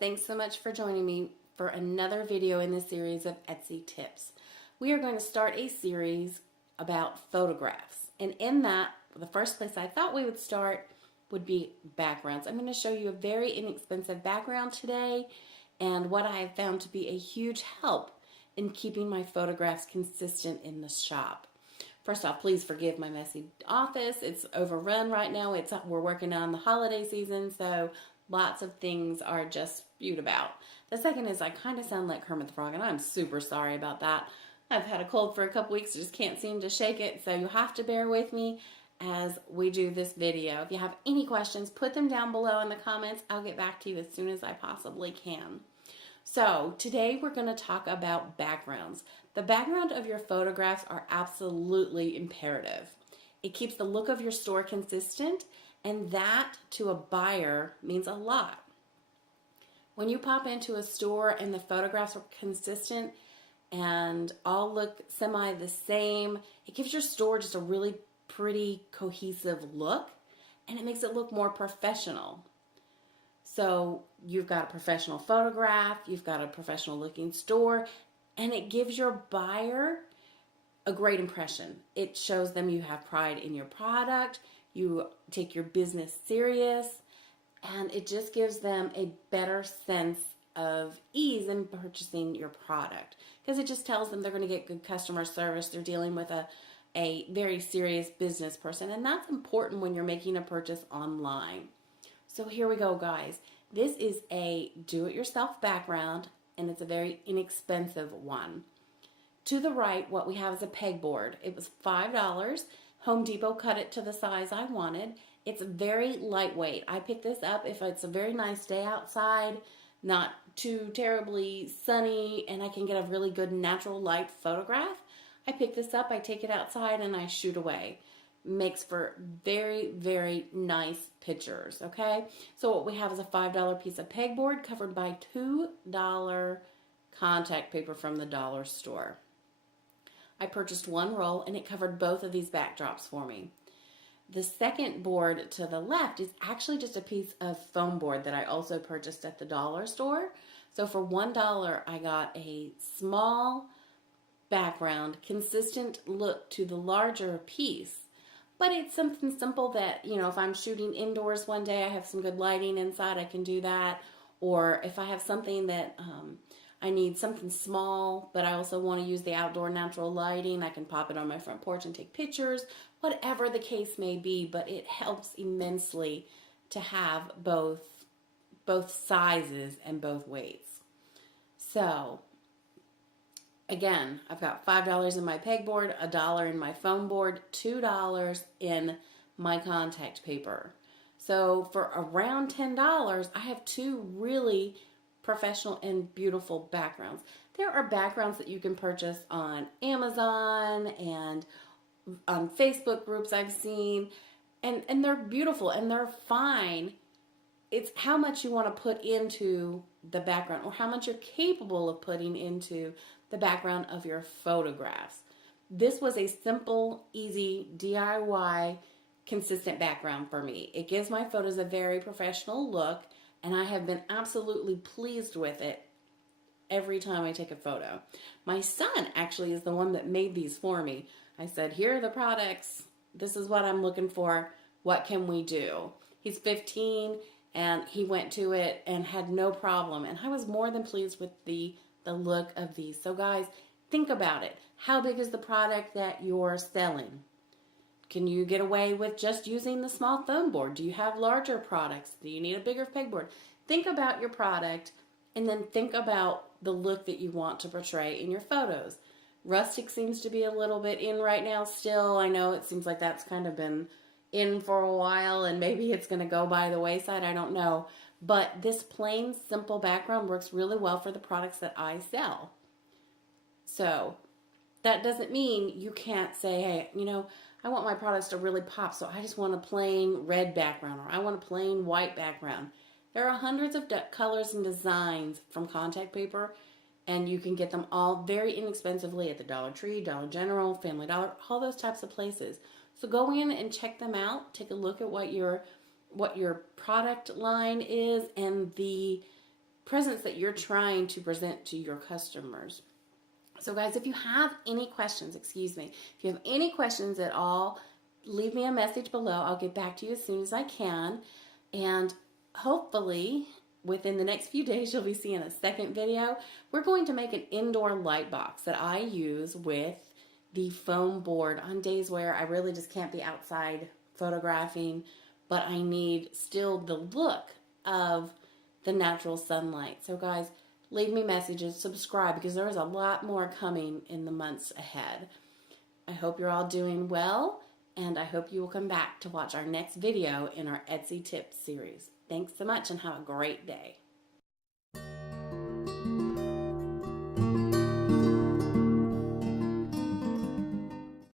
thanks so much for joining me for another video in this series of Etsy tips. We are going to start a series about photographs, and in that, the first place I thought we would start would be backgrounds. I'm going to show you a very inexpensive background today and what I have found to be a huge help in keeping my photographs consistent in the shop. First off, please forgive my messy office. It's overrun right now. We're working on the holiday season, so lots of things are just spewed about. The second is I kind of sound like Kermit the Frog, and I'm super sorry about that. I've had a cold for a couple weeks, just can't seem to shake it, so you'll have to bear with me as we do this video. If you have any questions, put them down below in the comments. I'll get back to you as soon as I possibly can. So today we're going to talk about backgrounds. The background of your photographs are absolutely imperative. It keeps the look of your store consistent, and that to a buyer means a lot. When you pop into a store and the photographs are consistent and all look semi the same, it gives your store just a really pretty cohesive look, and it makes it look more professional. So you've got a professional photograph, you've got a professional looking store, and it gives your buyer a great impression. It shows them you have pride in your product, you take your business serious, and it just gives them a better sense of ease in purchasing your product, because it just tells them they're going to get good customer service. They're dealing with a very serious business person, and that's important when you're making a purchase online. So here we go, guys. This is a do-it-yourself background, and it's a very inexpensive one. To the right, what we have is a pegboard. It was $5. Home Depot cut it to the size I wanted. It's very lightweight. I picked this up if it's a very nice day outside, not too terribly sunny, and I can get a really good natural light photograph. I pick this up, I take it outside, and I shoot away. Makes for very, very nice pictures, okay? So what we have is a $5 piece of pegboard covered by $2 contact paper from the dollar store. I purchased one roll, and it covered both of these backdrops for me. The second board to the left is actually just a piece of foam board that I also purchased at the dollar store. So for $1, I got a small background, consistent look to the larger piece. But it's something simple that, you know, if I'm shooting indoors one day, I have some good lighting inside, I can do that. Or if I have something that I need something small, but I also want to use the outdoor natural lighting, I can pop it on my front porch and take pictures, whatever the case may be. But it helps immensely to have both sizes and both weights. So again, I've got $5 in my pegboard, $1 in my foam board, $2 in my contact paper. So for around $10, I have two really professional and beautiful backgrounds. There are backgrounds that you can purchase on Amazon and on Facebook groups I've seen, and they're beautiful and they're fine. It's how much you want to put into the background, or how much you're capable of putting into the background of your photographs. This was a simple, easy, DIY, consistent background for me. It gives my photos a very professional look, and I have been absolutely pleased with it every time I take a photo. My son actually is the one that made these for me. I said, here are the products. This is what I'm looking for. What can we do? He's 15, and he went to it and had no problem. And I was more than pleased with the look of these. So guys, think about it. How big is the product that you're selling? Can you get away with just using the small foam board? Do you have larger products? Do you need a bigger pegboard? Think about your product, and then think about the look that you want to portray in your photos. Rustic seems to be a little bit in right now still. I know it seems like that's kind of been in for a while, and maybe it's going to go by the wayside. I don't know. But this plain, simple background works really well for the products that I sell. So that doesn't mean you can't say, hey, you know, I want my products to really pop, so I just want a plain red background, or I want a plain white background. There are hundreds of colors and designs from contact paper, and you can get them all very inexpensively at the Dollar Tree, Dollar General, Family Dollar, all those types of places. So go in and check them out. Take a look at what your product line is and the presents that you're trying to present to your customers. So guys, if you have any questions, if you have any questions at all, leave me a message below. I'll get back to you as soon as I can. And hopefully, within the next few days, you'll be seeing a second video. We're going to make an indoor light box that I use with the foam board on days where I really just can't be outside photographing, but I need still the look of the natural sunlight. So guys, leave me messages, subscribe, because there is a lot more coming in the months ahead. I hope you're all doing well, and I hope you will come back to watch our next video in our Etsy Tips series. Thanks so much and have a great day.